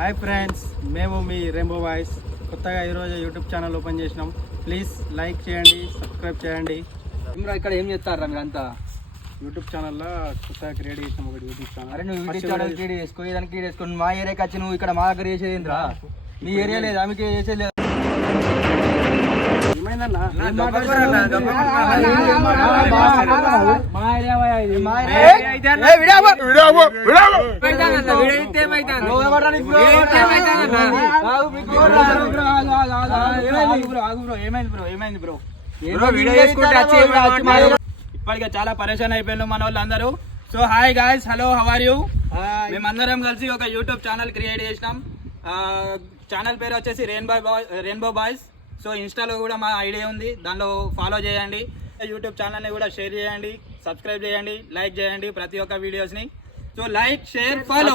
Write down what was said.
Hi friends, మేము మీ rainbow boys కొత్తగా ఈరోజు యూట్యూబ్ ఛానల్ ఓపెన్ చేసినాం. ప్లీజ్ లైక్ చేయండి, సబ్స్క్రైబ్ చేయండి. ఇక్కడ ఏం చేస్తారా మీరంతా? యూట్యూబ్ ఛానల్లో కొత్తగా క్రియేట్ చేసినాం ఒకటి యూట్యూబ్ ఛానల్. అరే నువ్వు యూట్యూబ్ ఛానల్ క్రియేట్ చేసుకో, ఏదైనా క్రియేట్ చేసుకోండి. మా ఏరియాకి వచ్చి నువ్వు ఇక్కడ మా దగ్గర చేసేది ఏంద్రా? మీ ఏరియా లేదు, ఆమెకి చేసేది లేదు. ఏమైందన్నా? ఇప్పటికే చాలా పరేషాన్ అయిపోయినాం మన వాళ్ళు అందరూ. So hi guys, hello, how are you? మేమందరం కలిసి ఒక యూట్యూబ్ ఛానల్ క్రియేట్ చేసినాం. ఛానల్ పేరు వచ్చేసి రెయిన్బో బాయ్స్. సో ఇన్స్టాలో కూడా మా ఐడియా ఉంది, దానిలో ఫాలో చేయండి. యూట్యూబ్ ఛానల్ని కూడా షేర్ చేయండి, సబ్స్క్రైబ్ చేయండి, లైక్ చేయండి ప్రతి ఒక్క వీడియోస్ని. So like, share, follow.